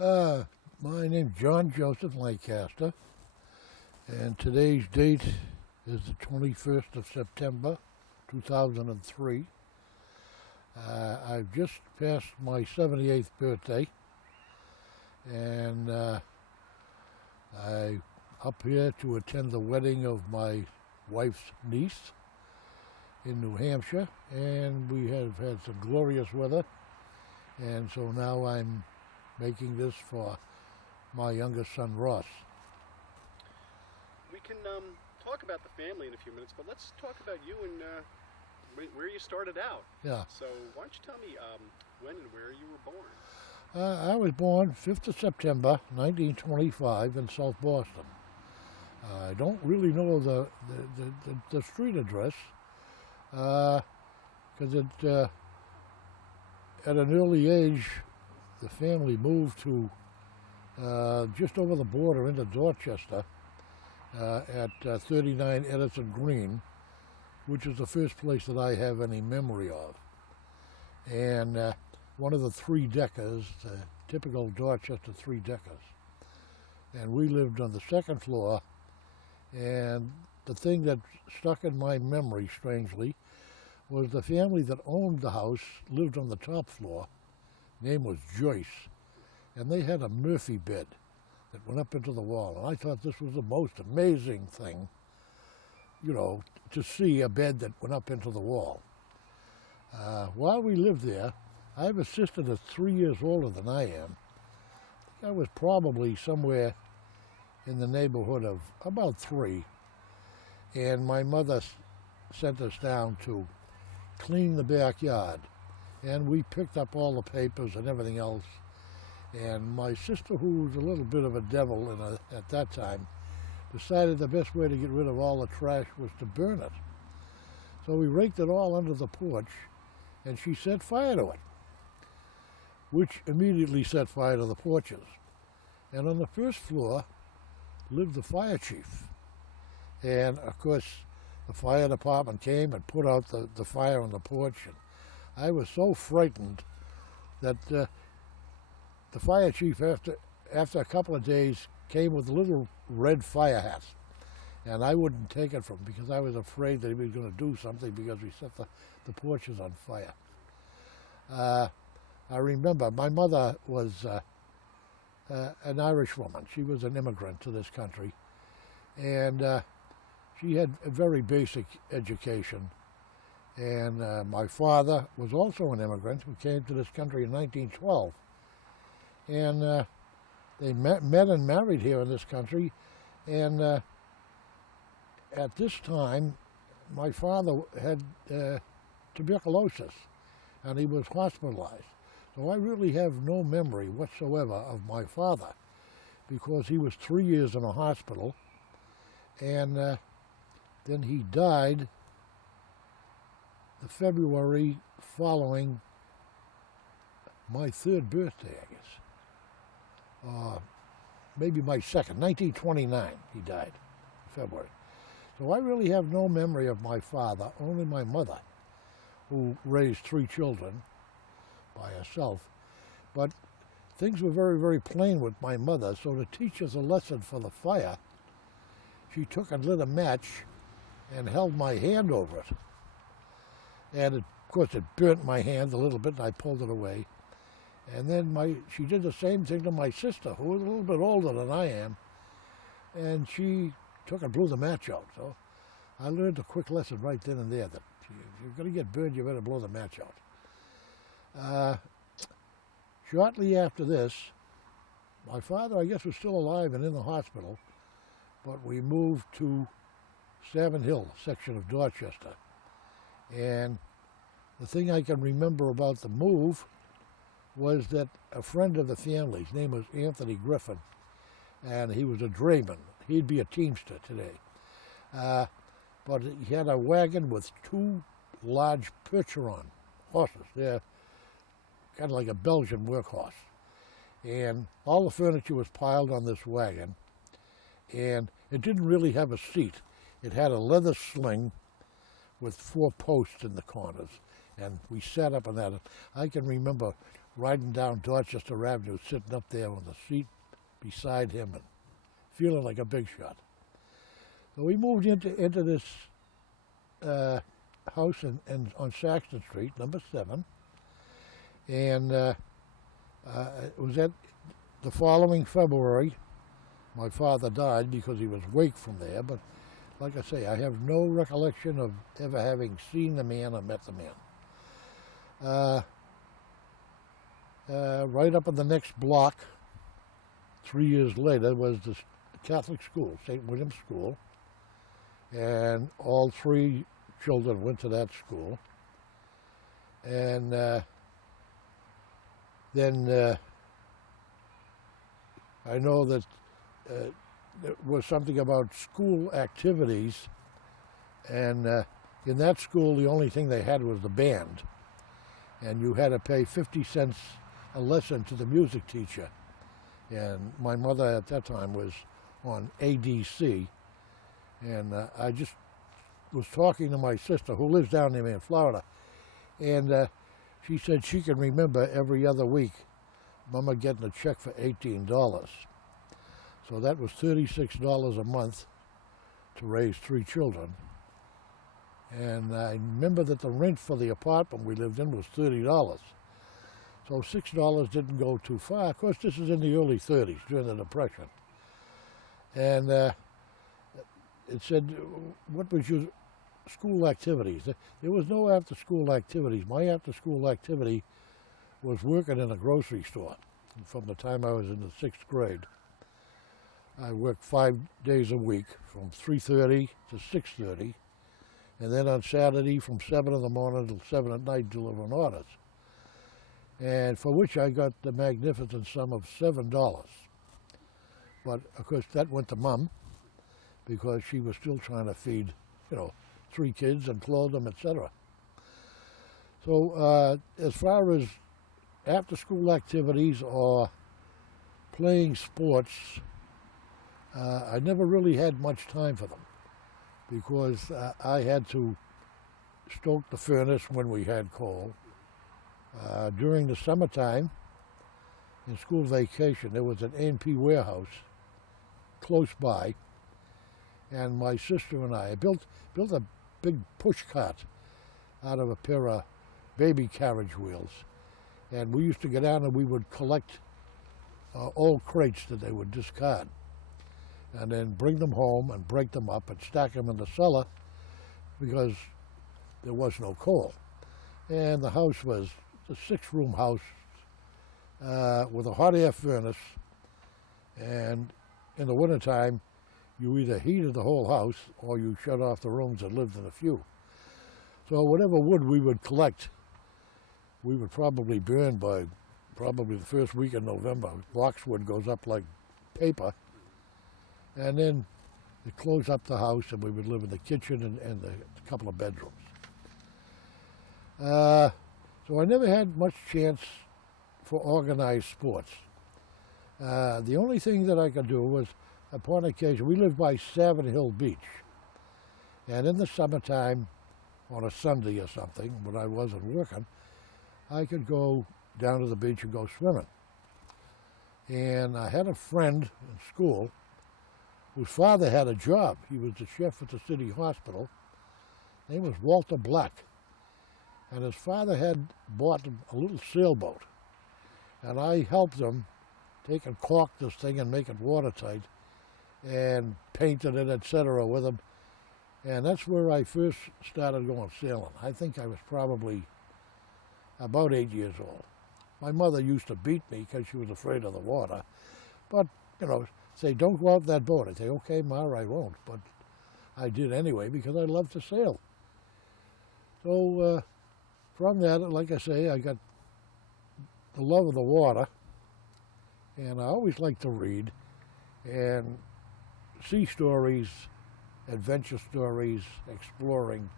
Uh, my name's John Joseph Lancaster, and today's date is the 21st of September, 2003. I've just passed my 78th birthday, and I'm up here to attend the wedding of my wife's niece in New Hampshire, and we have had some glorious weather, and so now I'm making this for my youngest son, Ross. We can talk about the family in a few minutes, but let's talk about you and where you started out. Yeah. So why don't you tell me when and where you were born? I was born 5th of September, 1925 in South Boston. I don't really know the street address because at an early age, the family moved to just over the border into Dorchester at 39 Edison Green, which is the first place that I have any memory of. And one of the three-deckers, typical Dorchester three-deckers. And we lived on the second floor, and the thing that stuck in my memory, strangely, was the family that owned the house lived on the top floor. Name was Joyce, and they had a Murphy bed that went up into the wall. And I thought this was the most amazing thing, you know, to see a bed that went up into the wall. While we lived there, I have a sister that's 3 years older than I am. I think I was probably somewhere in the neighborhood of about 3. And my mother sent us down to clean the backyard. And we picked up all the papers and everything else. And my sister, who was a little bit of a devil at that time, decided the best way to get rid of all the trash was to burn it. So we raked it all under the porch, and she set fire to it, which immediately set fire to the porches. And on the first floor lived the fire chief. And of course, the fire department came and put out the fire on the porch. And I was so frightened that the fire chief, after a couple of days, came with little red fire hats. And I wouldn't take it from him because I was afraid that he was going to do something because we set the porches on fire. I remember my mother was an Irish woman. She was an immigrant to this country. And she had a very basic education. And my father was also an immigrant who came to this country in 1912. And they met and married here in this country. And at this time, my father had tuberculosis, and he was hospitalized. So I really have no memory whatsoever of my father, because he was 3 years in a hospital, and then he died the February following my 3rd birthday, I guess. Maybe my 2nd, 1929, he died, February. So I really have no memory of my father, only my mother, who raised 3 children by herself. But things were very, very plain with my mother, so to teach us a lesson for the fire, she took and lit a match and held my hand over it. And of course it burnt my hand a little bit, and I pulled it away. And then she did the same thing to my sister, who was a little bit older than I am, and she took and blew the match out. So I learned a quick lesson right then and there that if you're going to get burned, you better blow the match out. Shortly after this, my father, I guess, was still alive and in the hospital, but we moved to Savin Hill section of Dorchester. And the thing I can remember about the move was that a friend of the family, his name was Anthony Griffin, and he was a drayman. He'd be a teamster today. But he had a wagon with 2 large Percheron horses. They're kind of like a Belgian workhorse. And all the furniture was piled on this wagon, and it didn't really have a seat. It had a leather sling with 4 posts in the corners, and we sat up on that. I can remember riding down Dorchester Avenue, sitting up there on the seat beside him and feeling like a big shot. So we moved into this house on Saxon Street, number 7, and it was at the following February. My father died because he was awake from there, but like I say, I have no recollection of ever having seen the man or met the man. Right up in the next block, 3 years later, was the Catholic school, St. William's School, and all 3 children went to that school. And then I know that there was something about school activities, and in that school the only thing they had was the band, and you had to pay 50 cents a lesson to the music teacher. And my mother at that time was on ADC, and I just was talking to my sister who lives down there in Florida, and she said she can remember every other week Mama getting a check for $18. So that was $36 a month to raise 3 children. And I remember that the rent for the apartment we lived in was $30. So $6 didn't go too far. Of course, this is in the early 30s, during the Depression. And it said, what was your school activities? There was no after-school activities. My after-school activity was working in a grocery store from the time I was in the 6th grade. I worked 5 days a week from 3:30 to 6:30, and then on Saturday from 7 in the morning till 7 at night delivering orders, and for which I got the magnificent sum of $7. But of course that went to Mom because she was still trying to feed, 3 kids and clothe them, etc. So as far as after-school activities or playing sports, I never really had much time for them because I had to stoke the furnace when we had coal. During the summertime, in school vacation, there was an A&P warehouse close by, and my sister and I built a big push cart out of a pair of baby carriage wheels, and we used to get down and we would collect old crates that they would discard, and then bring them home and break them up and stack them in the cellar because there was no coal. And the house was a 6-room house with a hot air furnace, and in the wintertime you either heated the whole house or you shut off the rooms and lived in a few. So whatever wood we would collect, we would probably burn by probably the first week in November. Boxwood goes up like paper, and then they close up the house and we would live in the kitchen and a couple of bedrooms. So I never had much chance for organized sports. The only thing that I could do was, upon occasion, we lived by Savin Hill Beach, and in the summertime, on a Sunday or something, when I wasn't working, I could go down to the beach and go swimming. And I had a friend in school whose father had a job. He was the chef at the city hospital. His name was Walter Black. And his father had bought him a little sailboat. And I helped him take and caulk this thing and make it watertight and painted it, etc. with him. And that's where I first started going sailing. I think I was probably about 8 years old. My mother used to beat me because she was afraid of the water. But, say, don't go out that boat. I'd say, okay, Ma, I won't. But I did anyway because I loved to sail. So from that, like I say, I got the love of the water. And I always liked to read and sea stories, adventure stories, exploring,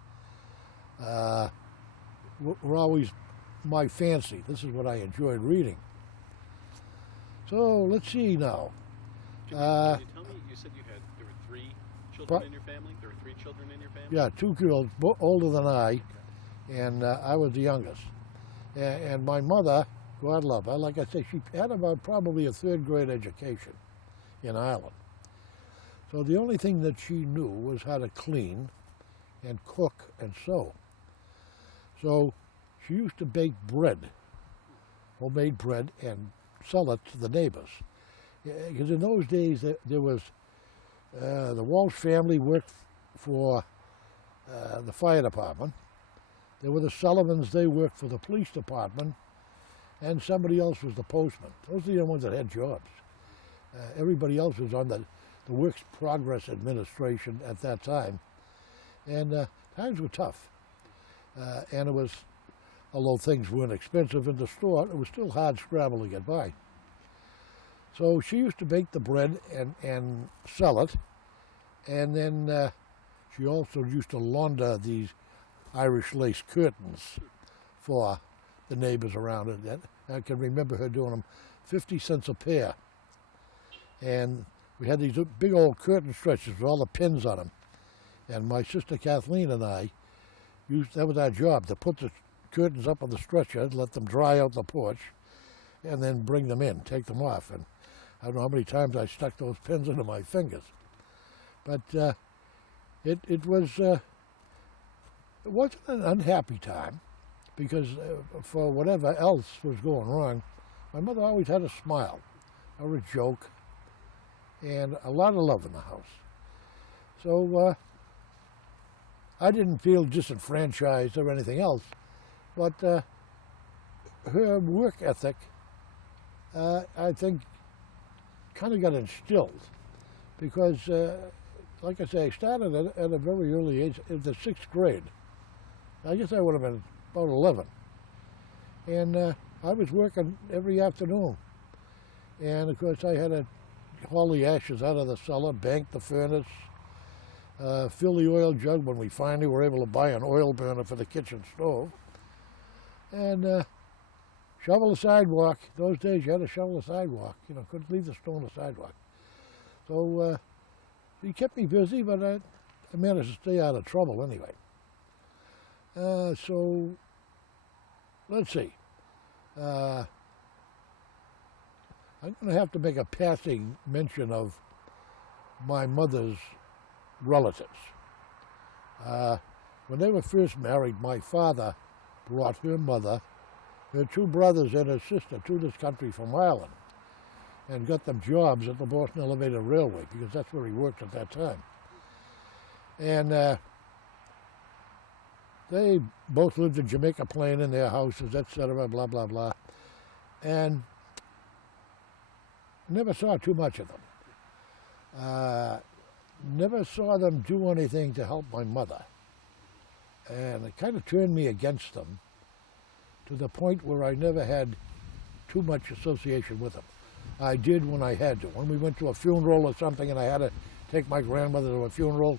were always my fancy. This is what I enjoyed reading. So let's see now. Can you tell me, you said there were 3 children in your family? There were 3 children in your family? Yeah, 2 girls, older than I, and I was the youngest. And my mother, of God love her. Like I say, she had about probably a third grade education in Ireland. So the only thing that she knew was how to clean and cook and sew. So she used to bake bread, homemade bread, and sell it to the neighbors. Because in those days, there was the Walsh family worked for the fire department. There were the Sullivans, they worked for the police department, and somebody else was the postman. Those are the only ones that had jobs. Everybody else was on the Works Progress Administration at that time. And times were tough. And it was, although things weren't expensive in the store, it was still hard scrabble to get by. So she used to bake the bread and sell it. And then she also used to launder these Irish lace curtains for the neighbors around it. I can remember her doing them 50 cents a pair. And we had these big old curtain stretchers with all the pins on them. And my sister Kathleen and I that was our job, to put the curtains up on the stretcher, let them dry out the porch, and then bring them in, take them off. And I don't know how many times I stuck those pins into my fingers. But it wasn't an unhappy time, because for whatever else was going wrong, my mother always had a smile or a joke and a lot of love in the house. So I didn't feel disenfranchised or anything else, but her work ethic, I think, kind of got instilled, because, like I say, I started at a very early age, in the 6th grade. I guess I would have been about 11. And I was working every afternoon. And, of course, I had to haul the ashes out of the cellar, bank the furnace, fill the oil jug when we finally were able to buy an oil burner for the kitchen stove, and shovel the sidewalk. Those days you had to shovel the sidewalk. You know, couldn't leave the snow on the sidewalk. So he kept me busy, but I managed to stay out of trouble anyway. So let's see. I'm going to have to make a passing mention of my mother's relatives. When they were first married, my father brought her mother, her 2 brothers and her sister to this country from Ireland, and got them jobs at the Boston Elevated Railway, because that's where he worked at that time. And they both lived in Jamaica Plain in their houses, etc., blah, blah, blah. And never saw too much of them. Never saw them do anything to help my mother. And it kind of turned me against them, to the point where I never had too much association with them. I did when I had to. When we went to a funeral or something and I had to take my grandmother to a funeral,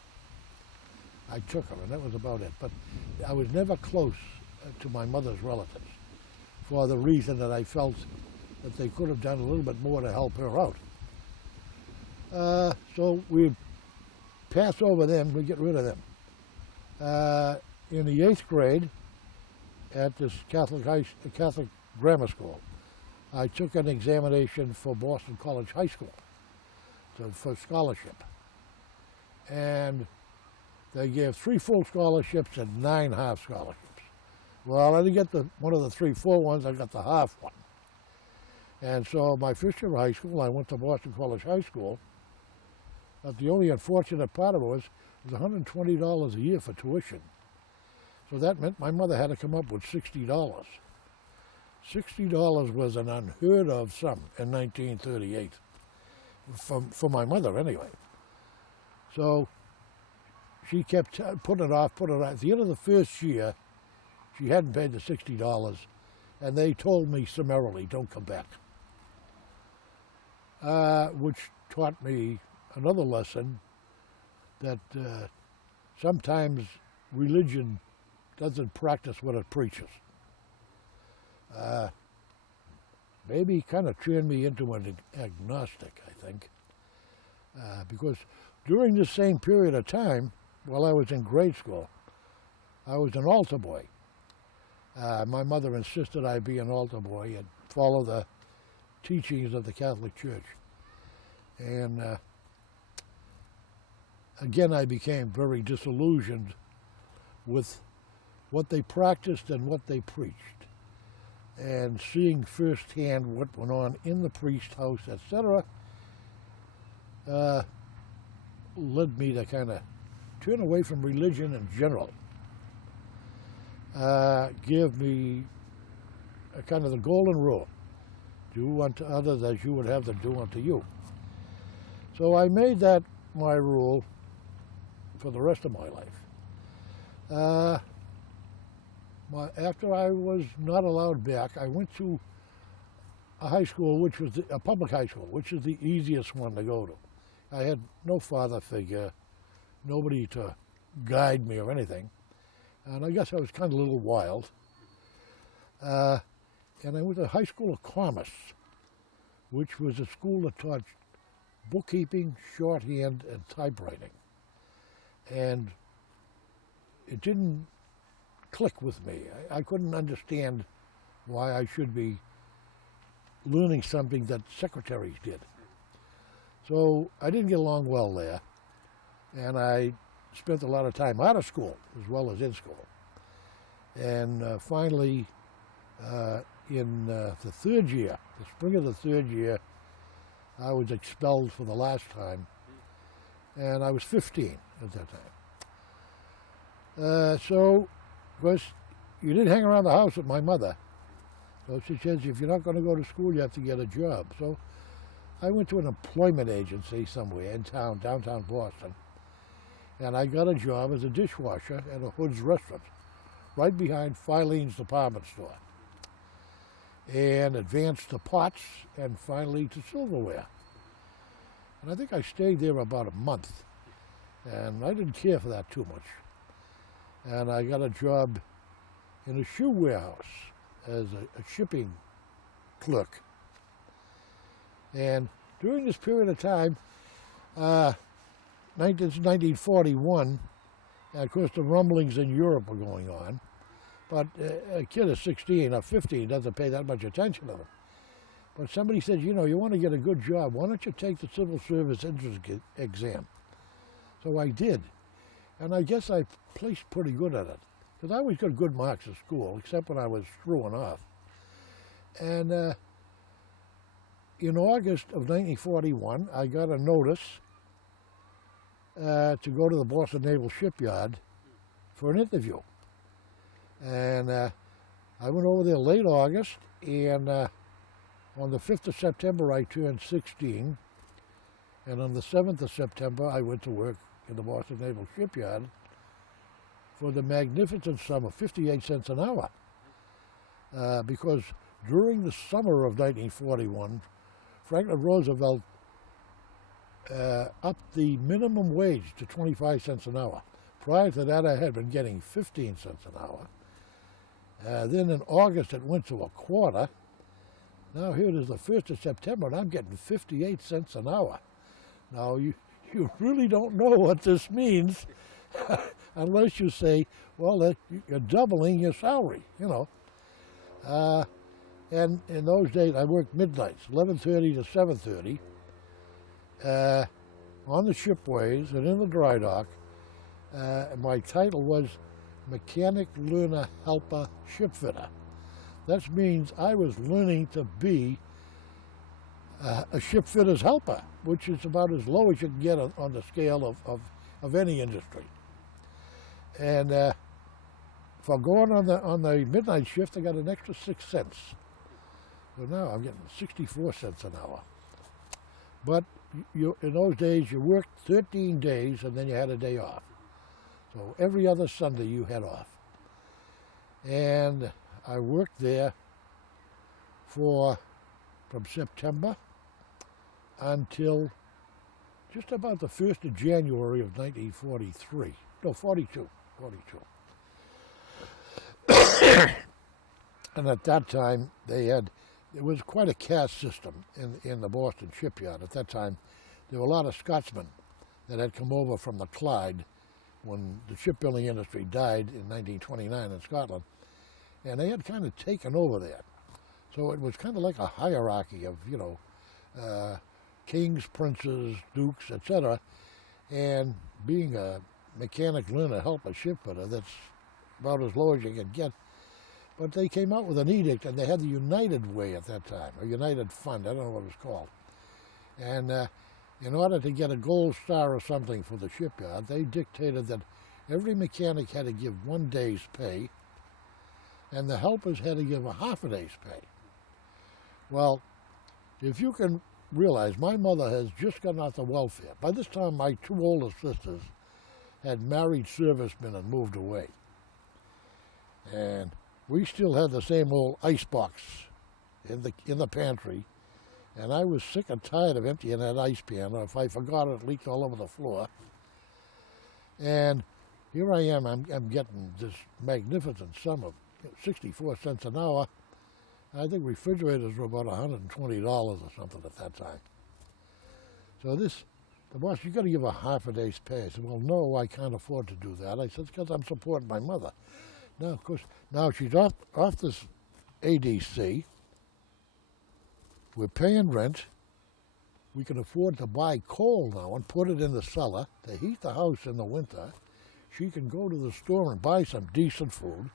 I took her, and that was about it. But I was never close to my mother's relatives, for the reason that I felt that they could have done a little bit more to help her out. So we pass over them, we get rid of them. In the 8th grade, at this Catholic grammar school, I took an examination for Boston College High School for scholarship. And they gave 3 full scholarships and 9 half scholarships. Well, I didn't get one of the 3 full ones, I got the half one. And so my first year of high school, I went to Boston College High School. But the only unfortunate part of it was $120 a year for tuition. So that meant my mother had to come up with $60. $60 was an unheard of sum in 1938, for my mother anyway. So she kept putting it off. At the end of the first year, she hadn't paid the $60, and they told me summarily, don't come back. Which taught me another lesson, that sometimes religion doesn't practice what it preaches. Maybe kind of turned me into an agnostic, I think, because during this same period of time, while I was in grade school, I was an altar boy. My mother insisted I be an altar boy, and follow the teachings of the Catholic Church. And again, I became very disillusioned with what they practiced and what they preached. And seeing firsthand what went on in the priest house, etc., led me to kind of turn away from religion in general. Give me a kind of the golden rule: do unto others as you would have them do unto you. So I made that my rule for the rest of my life. After I was not allowed back, I went to a high school, which was a public high school, which is the easiest one to go to. I had no father figure, nobody to guide me or anything, and I guess I was kind of a little wild. And I went to the High School of Commerce, which was a school that taught bookkeeping, shorthand, and typewriting. And it didn't click with me. I couldn't understand why I should be learning something that secretaries did. So I didn't get along well there, and I spent a lot of time out of school as well as in school. And finally, in the third year, the spring of the third year, I was expelled for the last time, and I was 15 at that time. So, of course, you didn't hang around the house with my mother. So she says, if you're not going to go to school, you have to get a job. So I went to an employment agency somewhere in town, downtown Boston, and I got a job as a dishwasher at a Hood's restaurant, right behind Filene's department store, and advanced to pots and finally to silverware. And I think I stayed there about a month, and I didn't care for that too much. And I got a job in a shoe warehouse as a shipping clerk. And during this period of time, 1941, and of course the rumblings in Europe were going on, but a kid of 16 or 15 doesn't pay that much attention to them. But somebody said, you know, you want to get a good job, why don't you take the civil service entrance exam? So I did, and I guess I placed pretty good at it, because I always got good marks at school, except when I was screwing off. And in August of 1941, I got a notice to go to the Boston Naval Shipyard for an interview. And I went over there late August, and on the 5th of September I turned 16, and on the 7th of September I went to work in the Boston Naval Shipyard for the magnificent sum of 58 cents an hour. Because during the summer of 1941, Franklin Roosevelt upped the minimum wage to 25 cents an hour. Prior to that, I had been getting 15 cents an hour. Then in August, it went to a quarter. Now here it is the 1st of September, and I'm getting 58 cents an hour. Now, you really don't know what this means unless you say, well, you're doubling your salary, you know. And in those days, I worked midnights, 11:30 to 7:30, on the shipways and in the dry dock. My title was Mechanic Learner Helper Shipfitter. That means I was learning to be a shipfitter's helper, which is about as low as you can get on the scale of any industry. And for going on the midnight shift, I got an extra 6 cents. So now I'm getting 64 cents an hour. But in those days, you worked 13 days and then you had a day off. So every other Sunday you had off. And I worked there from September until just about the 1st of January of 1943. No, 42. And at that time, there was quite a caste system in the Boston shipyard. At that time, there were a lot of Scotsmen that had come over from the Clyde when the shipbuilding industry died in 1929 in Scotland. And they had kind of taken over there. So it was kind of like a hierarchy of, kings, princes, dukes, etc. And being a mechanic learner, helper, shipfitter, that's about as low as you can get. But they came out with an edict, and they had the United Way at that time, a United Fund, I don't know what it was called. And in order to get a gold star or something for the shipyard, they dictated that every mechanic had to give 1 day's pay, and the helpers had to give a half a day's pay. Well, if you can realize, my mother has just gotten off the welfare. By this time, my 2 older sisters had married servicemen and moved away. And we still had the same old ice box in the pantry, and I was sick and tired of emptying that ice pan, or if I forgot it leaked all over the floor. And here I am, I'm getting this magnificent sum of 64 cents an hour. I think refrigerators were about $120 or something at that time. So the boss, you got to give a half a day's pay. I said, well, no, I can't afford to do that. I said, because I'm supporting my mother. Now, of course, now she's off this ADC. We're paying rent. We can afford to buy coal now and put it in the cellar to heat the house in the winter. She can go to the store and buy some decent food.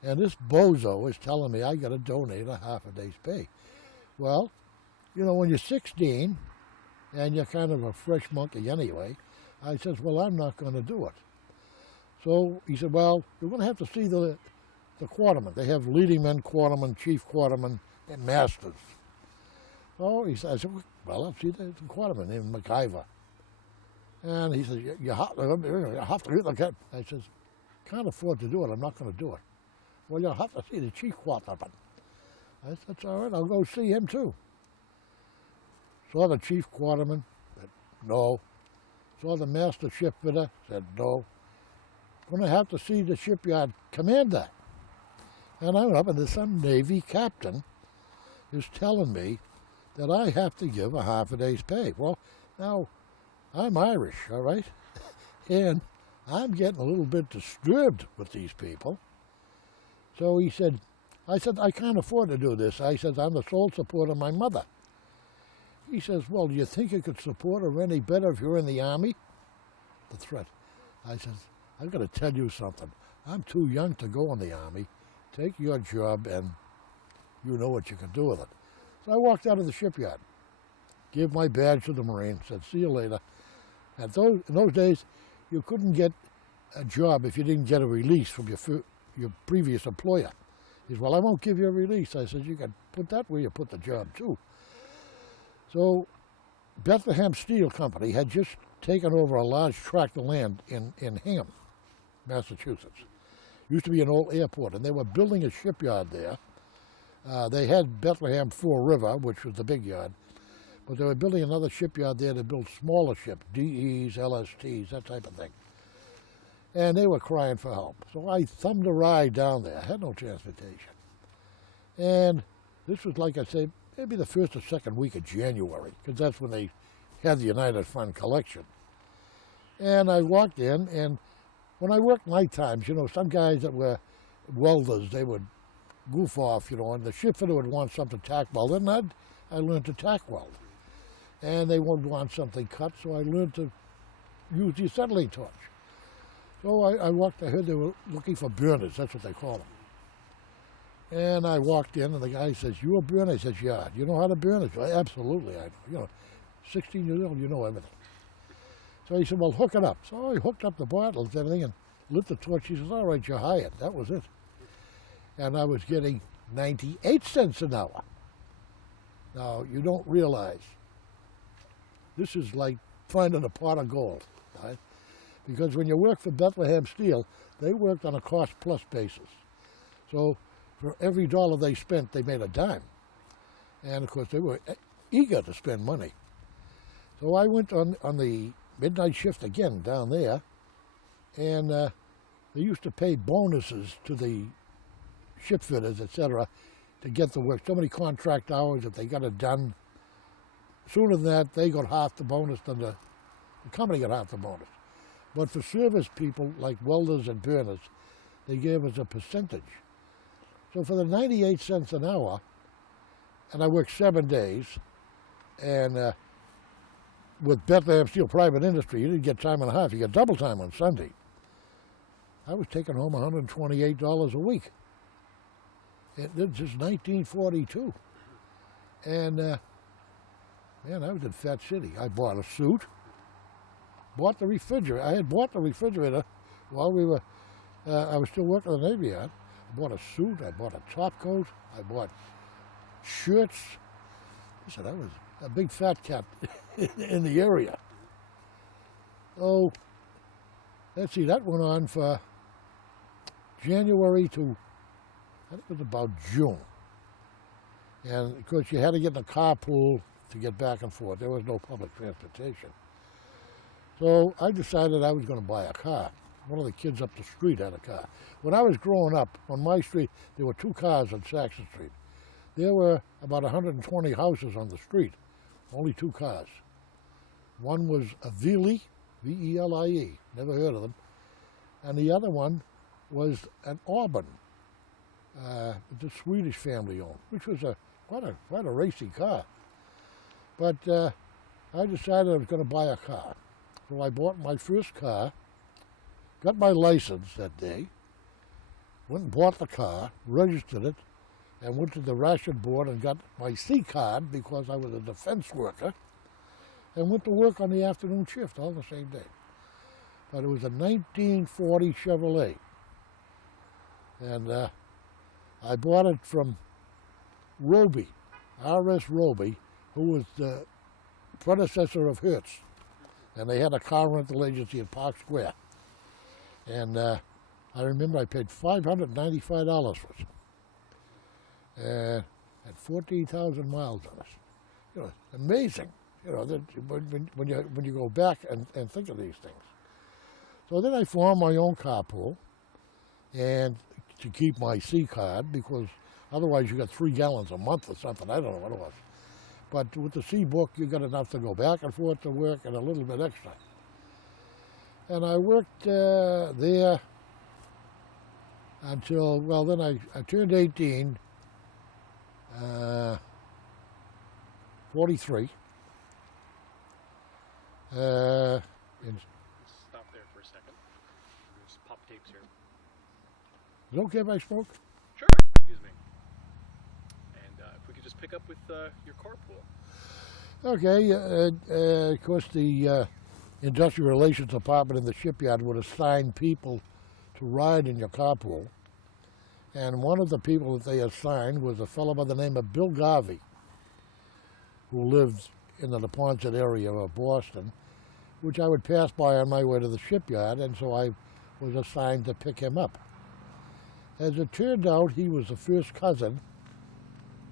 And this bozo is telling me I got to donate a half a day's pay. Well, when you're 16 and you're kind of a fresh monkey anyway, I says, well, I'm not going to do it. So he said, well, you're going to have to see the quarterman. They have leading men, quarterman, chief quarterman, and masters. So he said, I said, well, I'll see the quarterman named MacIver. And he says, you have to do it. I says, can't afford to do it. I'm not going to do it. Well, you'll have to see the chief quarterman. I said, that's all right. I'll go see him too. Saw the chief quarterman. Said, no. Saw the master shipfitter. Said, no. Going to have to see the shipyard commander. And I went up, and there's some Navy captain is telling me that I have to give a half a day's pay. Well, now, I'm Irish, all right? And I'm getting a little bit disturbed with these people. So he said, I said, I can't afford to do this. I said, I'm the sole supporter of my mother. He says, well, do you think you could support her any better if you're in the Army? The threat. I said, I've got to tell you something. I'm too young to go in the Army. Take your job, and you know what you can do with it. So I walked out of the shipyard, gave my badge to the Marine, said, see you later. In those days, you couldn't get a job if you didn't get a release from your previous employer. He said, well, I won't give you a release. I said, you can put that where you put the job, too. So Bethlehem Steel Company had just taken over a large tract of land in Hingham, Massachusetts. Used to be an old airport, and they were building a shipyard there. They had Bethlehem Fall River, which was the big yard, but they were building another shipyard there to build smaller ships, DEs, LSTs, that type of thing. And they were crying for help. So I thumbed a ride down there. I had no transportation. And this was, like I say, maybe the first or second week of January, because that's when they had the United Fund collection. And I walked in, and when I worked night times, some guys that were welders, they would goof off, and the shipfitter would want something tack welded, and I learned to tack weld. And they would want something cut, so I learned to use the acetylene torch. So I walked, I heard they were looking for burners, that's what they call them. And I walked in, and the guy says, you a burner? I says, yeah. You know how to burn it? Said, absolutely, I do. 16 years old, you know everything. So he said, well, hook it up. So I hooked up the bottles, everything, and lit the torch. He says, all right, you're hired. That was it. And I was getting 98 cents an hour. Now, you don't realize, this is like finding a pot of gold, right? Because when you work for Bethlehem Steel, they worked on a cost-plus basis. So for every dollar they spent, they made a dime. And, of course, they were eager to spend money. So I went on the midnight shift again down there, and they used to pay bonuses to the ship fitters, etc., to get the work. So many contract hours, if they got it done sooner than that, they got half the bonus, than the company got half the bonus. But for service people like welders and burners, they gave us a percentage. So for the 98 cents an hour, and I worked 7 days. And with Bethlehem Steel Private Industry, you didn't get time and a half. You got double time on Sunday. I was taking home $128 a week. This is 1942. And, man, I was in Fat City. I bought a suit, bought the refrigerator. I had bought the refrigerator while we were, I was still working at the Navy Yard. I bought a suit, I bought a top coat, I bought shirts. Listen, I was a big fat cat in the area. Oh, let's see, that went on for January to, I think it was about June. And of course you had to get in a carpool to get back and forth. There was no public transportation. So I decided I was going to buy a car. One of the kids up the street had a car. When I was growing up, on my street, there were 2 cars on Saxon Street. There were about 120 houses on the street, only 2 cars. One was a Veli, V-E-L-I-E, never heard of them. And the other one was an Auburn, the Swedish family owned, which was quite a racy car. But I decided I was going to buy a car. So I bought my first car, got my license that day, went and bought the car, registered it, and went to the ration board and got my C card because I was a defense worker, and went to work on the afternoon shift all the same day. But it was a 1940 Chevrolet. And I bought it from Roby, R.S. Roby, who was the predecessor of Hertz. And they had a car rental agency in Park Square. And I remember I paid $595 for it. Had 14,000 miles on it. You know, amazing. You know, that when you go back and think of these things. So then I formed my own carpool, and to keep my C card, because otherwise you got 3 gallons a month or something. I don't know what it was. But with the C book, you got enough to go back and forth to work and a little bit extra. And I worked there until, well, then I turned 18, 43. Stop there for a second. There's pop tapes here. Is it okay if I smoke? Sure. Excuse me. And if we could just pick up with your carpool. Okay. Of course, the Industrial Relations Department in the shipyard would assign people to ride in your carpool. And one of the people that they assigned was a fellow by the name of Bill Garvey, who lived in the Neponset area of Boston, which I would pass by on my way to the shipyard, and so I was assigned to pick him up. As it turned out, he was the first cousin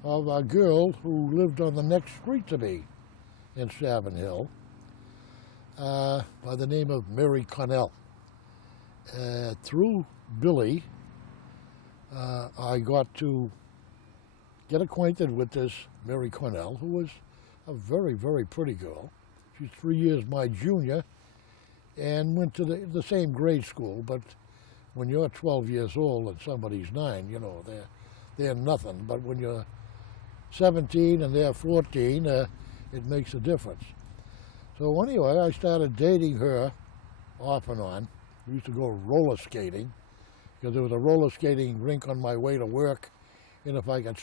of a girl who lived on the next street to me in Savin Hill, by the name of Mary Connell. Through Billy, I got to get acquainted with this Mary Cornell, who was a very, very pretty girl. She's 3 years my junior and went to the same grade school, but when you're 12 years old and somebody's 9, you know, they're nothing. But when you're 17 and they're 14, it makes a difference. So anyway, I started dating her off and on. We used to go roller skating, because there was a roller skating rink on my way to work, and if I got